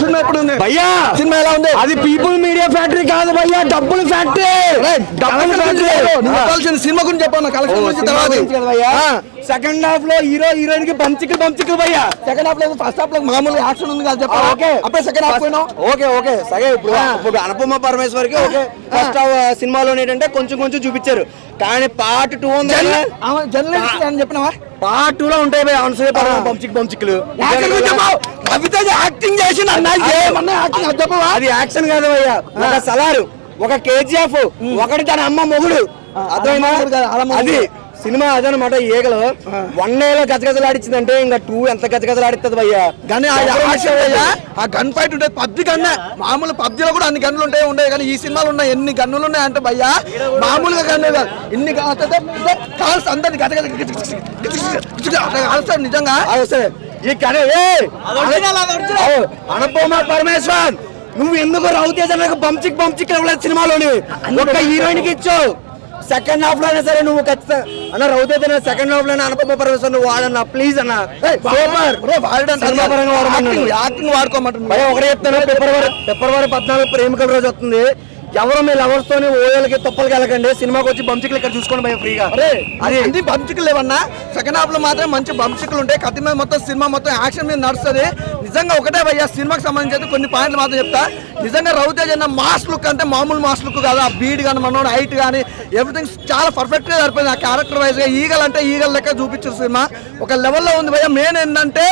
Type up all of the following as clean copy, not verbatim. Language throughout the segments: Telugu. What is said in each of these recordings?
సినిమా ఎప్పుడు ఉంది భయ్యా? సినిమా ఎలా ఉంది? అది పీపుల్ మీడియా ఫ్యాక్టరీ కాదు భయ్యా, డబ్బుల ఫ్యాక్టరీ. సినిమా గురించి చెప్పాను, కలెక్షన్ గురించి తర్వాత. సెకండ్ హాఫ్ లో హీరో హీరోయిన్ కి బంచికలు భయ్యా. సెకండ్ హాఫ్ లో ఫస్ట్ హాఫ్ లో మామూలు యాక్షన్ ఉంది కదా చెప్పాలి. ఓకే అప్పుడే సెకండ్ హాఫ్ పోయినా. ఓకే సరే. ఇప్పుడు అనుపమ పరమేశ్వర్ కి ఓకే ఫస్ట్ సినిమాలో ఏంటంటే కొంచెం చూపించారు, కానీ పార్ట్ 2 ఉంది. జర్నలిస్ట్ అని చెప్పినావా? పార్ట్ 2 లో ఉంటాయి భయ్యా అనసూయ బంచికలు. కవిత యాక్టింగ్ చేసిన అది యాక్షన్ కాదు భయ్యా. ఒక సలారు, ఒక కేజీఎఫ్, ఒకటి తన అమ్మ మొగుడు. అది సినిమా అదనమాట. ఈగలు 1 లో గజగజలాడిచ్చిందంటే ఇంకా 2 ఎంత గజగజలాడిస్తుంది భయ్యా. కానీ ఆ గన్ ఫైట్ ఉంటుంది పబ్జి కన్నా. మామూలు పబ్జిలో కూడా అన్ని గన్నులు ఉంటాయి కానీ ఈ సినిమాలు ఉన్నాయి ఎన్ని గన్నులు ఉన్నాయి అంటే భయ్యా మామూలుగా గన్ను కాదు. ఇన్ని కాల్స్ అందరినీ గజగజ నిజంగా ఈ కనే. అనుపమ పరమేశ్వర్ నువ్వు ఎందుకు రవితేజ బంచిక్ ఇవ్వలేదు సినిమాలోని? ఒక హీరోయిన్ కి ఇచ్చావు. సెకండ్ హాఫ్ లో అయినా సరే నువ్వు ఖచ్చితంగా అన్న రవితేజ సెకండ్ హాఫ్ లో అనుపమ పరమేశ్వర్ నువ్వు వాడన్నా ప్లీజ్ అన్న. యాక్టింగ్ వాడుకోమంటున్నా. ఒకటే చెప్తాను, ఫిబ్రవరి 14 ప్రేమికుల రోజు వస్తుంది. ఎవరో మీ లవర్స్ తోని ఓయలకి తొప్పలకి వెళ్ళకండి. సినిమాకి వచ్చి బంచికలు ఇక్కడ చూసుకోండి భయ ఫ్రీగా. అది అన్ని బంచికలు లేవన్నా. సెకండ్ హాఫ్ లో మాత్రం మంచి బంచికలు ఉంటాయి. కత్తి మీద మొత్తం సినిమా మొత్తం యాక్షన్ మీద నడుస్తుంది. నిజంగా ఒకటే భయ్యా సినిమాకి సంబంధించి కొన్ని పాయింట్లు మాత్రం చెప్తా. నిజంగా రవితేజ అన్న మాస్ లుక్ అంటే మామూలు మాస్ లుక్ కాదు. ఆ బీడ్ కానీ మనోడు హైట్ కానీ ఎవ్రీథింగ్ చాలా పర్ఫెక్ట్ గా సరిపోయింది. ఆ క్యారెక్టర్ వైజ్ గా ఈగల్ అంటే ఈగల్ లెక్క చూపించారు సినిమా. ఒక లెవెల్లో ఉంది భయ్యా. మెయిన్ ఏంటంటే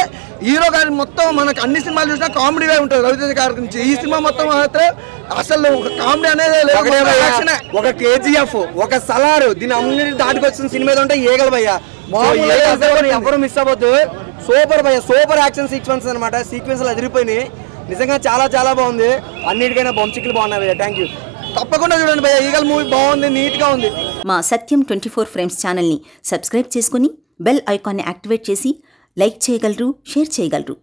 హీరో గారి మొత్తం మనకు అన్ని సినిమాలు చూసినా కామెడీ ఉంటుంది రవితేజ గారి నుంచి. ఈ సినిమా మొత్తం మాత్రం అసలు కామెడీ అనేది లేదు. ఒక కేజీఎఫ్, ఒక సలారు, దీని అన్నిటి దాటికొచ్చిన సినిమా ఏదో అంటే ఈగలు భయ్యా. ఎవరు మిస్ అవ్వద్దు. సూపర్ భయ్యా, సూపర్ యాక్షన్ సీక్వెన్స్ అనమాట. సీక్వెన్స్ అదిరిపోయినాయి నిజంగా, చాలా బాగుంది. అన్నిటికైనా బంచికలు బాగున్నాయి భయ్యా. Thank you. తప్పకుండా చూడండి భయ్యా, ఈగల్ మూవీ బాగుంది, నీట్ గా ఉంది. మా సత్యం 24 ఫ్రేమ్స్ ఛానల్ని సబ్స్క్రైబ్ చేసుకుని బెల్ ఐకాన్ని యాక్టివేట్ చేసి లైక్ చేయగలరు, షేర్ చేయగలరు.